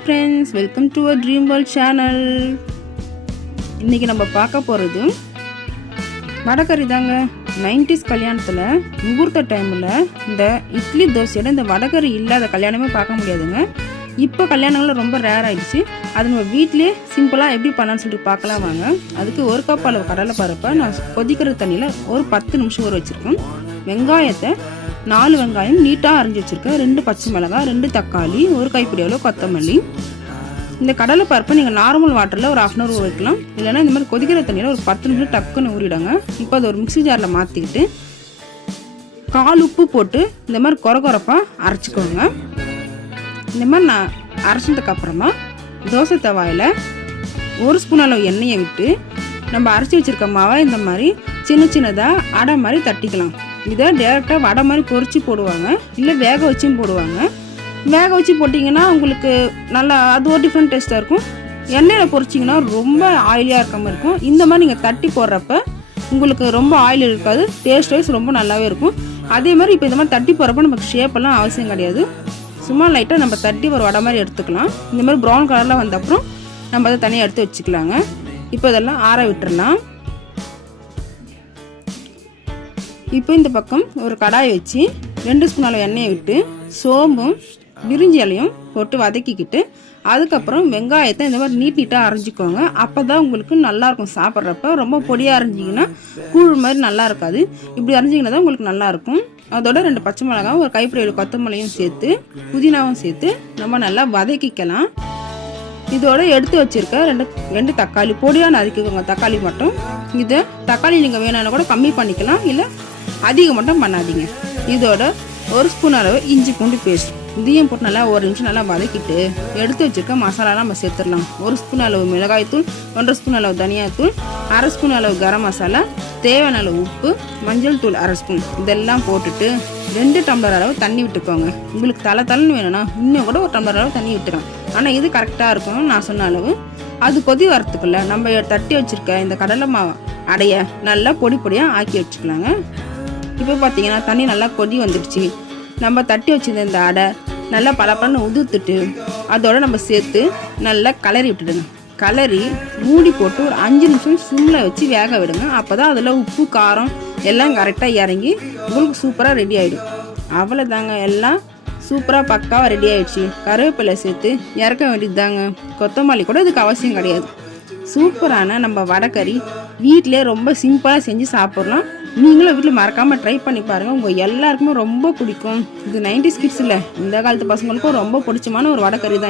Hi friends welcome to a dream world channel இன்றைக்கி நம்ம பார்க்க போகிறது வடகறி தாங்க. நைன்டிஸ் கல்யாணத்தில் முகூர்த்த டைமில் இந்த இட்லி தோசையோட இந்த வடகறி இல்லாத கல்யாணமே பார்க்க முடியாதுங்க. இப்போ கல்யாணங்களில் ரொம்ப ரேர் ஆகிடுச்சு அது நம்ம வீட்டிலே சிம்பிளாக எப்படி பண்ணலான்னு சொல்லிட்டு பார்க்கலாம் வாங்க. அதுக்கு ஒரு கப் அளவு கடலை பருப்பை நான் கொதிக்கிற தண்ணியில் ஒரு பத்து நிமிஷம் ஊற வச்சுருக்கேன். வெங்காயத்தை நாலு வெங்காயம் நீட்டாக அரைஞ்சி வச்சுருக்கேன். ரெண்டு பச்சை மிளகாய் ரெண்டு தக்காளி ஒரு கைப்பிடி அளவு கொத்தமல்லி. இந்த கடலை பருப்பை நீங்கள் நார்மல் வாட்டரில் ஒரு ஆஃப் அன் ஹவர் வைக்கலாம். இல்லைன்னா இந்த மாதிரி கொதிக்கிற தண்ணியில் ஒரு பத்து நிமிஷம் டக்குன்னு ஊறிடுங்க. இப்போ அதை ஒரு மிக்ஸி ஜாரில் மாற்றிக்கிட்டு கால் உப்பு போட்டு இந்த மாதிரி கொர கொரப்பாக அரைச்சிக்கோங்க. இந்த மாதிரி நான் அரைச்சதுக்கப்புறமா தோசை தவாயில் ஒரு ஸ்பூன் அளவு எண்ணெயை விட்டு நம்ம அரைச்சி வச்சுருக்க மாவை இந்த மாதிரி சின்ன சின்னதாக அடை மாதிரி தட்டிக்கலாம். இதை டேரெக்டாக வடை மாதிரி பொறிச்சு போடுவாங்க. இல்லை வேக வச்சும் போடுவாங்க. வேக வச்சு போட்டிங்கன்னா உங்களுக்கு நல்லா அது ஒரு டிஃப்ரெண்ட் டேஸ்ட்டாக இருக்கும். எண்ணெயில் பொரிச்சிங்கன்னா ரொம்ப ஆயிலியாக இருக்க மாதிரி இருக்கும். இந்த மாதிரி நீங்கள் தட்டி போடுறப்ப உங்களுக்கு ரொம்ப ஆயில் இருக்காது. டேஸ்ட் வைஸ் ரொம்ப நல்லாவே இருக்கும். அதே மாதிரி இப்போ இந்த மாதிரி தட்டி போகிறப்ப நமக்கு ஷேப்பெல்லாம் அவசியம் கிடையாது. சும்மா லைட்டாக நம்ம தட்டி ஒரு வடை மாதிரி எடுத்துக்கலாம். இந்த மாதிரி ப்ரௌன் கலரில் வந்த அப்புறம் நம்ம அதை தனியாக எடுத்து வச்சுக்கலாங்க. இப்போ இதெல்லாம் ஆற விட்டுறலாம். இப்போ இந்த பக்கம் ஒரு கடாய் வச்சு ரெண்டு ஸ்பூன் அளவு எண்ணெயை விட்டு சோம்பும் பிரிஞ்சி இலையும் போட்டு வதக்கிக்கிட்டு அதுக்கப்புறம் வெங்காயத்தை இந்த மாதிரி நீட் நீட்டாக அரைஞ்சிக்கோங்க. அப்போ தான் உங்களுக்கு நல்லாயிருக்கும் சாப்பிட்றப்ப. ரொம்ப பொடியாக அரைஞ்சிங்கன்னா கூழ் மாதிரி நல்லா இருக்காது. இப்படி அரைஞ்சிங்கன்னா தான் உங்களுக்கு நல்லாயிருக்கும் அதோட ரெண்டு பச்சை மிளகாவும் ஒரு கைப்பிடி கொத்தமல்லியும் சேர்த்து புதினாவும் சேர்த்து நம்ம நல்லா வதக்கிக்கலாம். இதோட எடுத்து வச்சிருக்க ரெண்டு ரெண்டு தக்காளி பொடியாக நறுக்கிக்கோங்க. தக்காளி மட்டும். இது தக்காளி நீங்கள் வேணும்னா கூட கம்மி பண்ணிக்கலாம். இல்லை அதிகம் மட்டும் பண்ணாதீங்க. இதோட ஒரு ஸ்பூன் அளவு இஞ்சி பூண்டு பேஸ்ட். இதையும் போட்டு நல்லா ஒரு நிமிஷம் நல்லா வதக்கிட்டு எடுத்து வச்சிருக்க மசாலாலாம் நம்ம சேர்த்துடலாம். ஒரு ஸ்பூன் அளவு மிளகாய்த்தூள் ஒன்றரை ஸ்பூன் அளவு தனியாத்தூள் அரை ஸ்பூன் அளவு கரம் மசாலா தேவையான அளவு உப்பு மஞ்சள் தூள் அரை ஸ்பூன். இதெல்லாம் போட்டுட்டு ரெண்டு டம்ளர் அளவு தண்ணி விட்டுக்கோங்க. உங்களுக்கு தலை தலைன்னு வேணும்னா இன்னும் கூட ஒரு டம்ளர் அளவு தண்ணி விட்டுக்கலாம். ஆனால் இது கரெக்டாக இருக்கும்னு நான் சொன்ன அளவு. அது கொதி வரத்துக்குள்ள நம்ம தட்டி வச்சுருக்க இந்த கடலை மாவு அடைய நல்லா பொடி பொடியாக ஆக்கி வச்சுக்கலாங்க. இப்போ பார்த்தீங்கன்னா தண்ணி நல்லா கொதி வந்துடுச்சு. நம்ம தட்டி வச்சிருந்த இந்த அடை நல்லா பளபளன்னு உதுத்துட்டு அதோடு நம்ம சேர்த்து நல்லா கலரி விட்டுடுங்க கலரி மூடி போட்டு ஒரு அஞ்சு நிமிஷம் சிம்மில் வச்சு வேக விடுங்க. அப்போ தான் அதில் உப்பு காரம் எல்லாம் கரெக்டாக இறங்கி உங்களுக்கு சூப்பராக ரெடி ஆகிடும் அவ்வளோதாங்க எல்லாம் சூப்பராக பக்காவாக ரெடி ஆகிடுச்சு கருவேப்பிலை சேர்த்து இறக்க வேண்டியது தாங்க கொத்தமல்லி கூட இதுக்கு அவசியம் கிடையாது. சூப்பரான நம்ம வடைக்கறி வீட்டிலே ரொம்ப சிம்பிளாக செஞ்சு சாப்பிட்லாம். நீங்களும் வீட்டில் மறக்காமல் ட்ரை பண்ணி பாருங்கள் உங்கள் எல்லாருக்குமே ரொம்ப பிடிக்கும். இது நைன்டி கிட்ஸ் இல்லை. இந்த காலத்து பசங்களுக்கும் ரொம்ப பிடிச்சமான ஒரு வடக்கறி தான்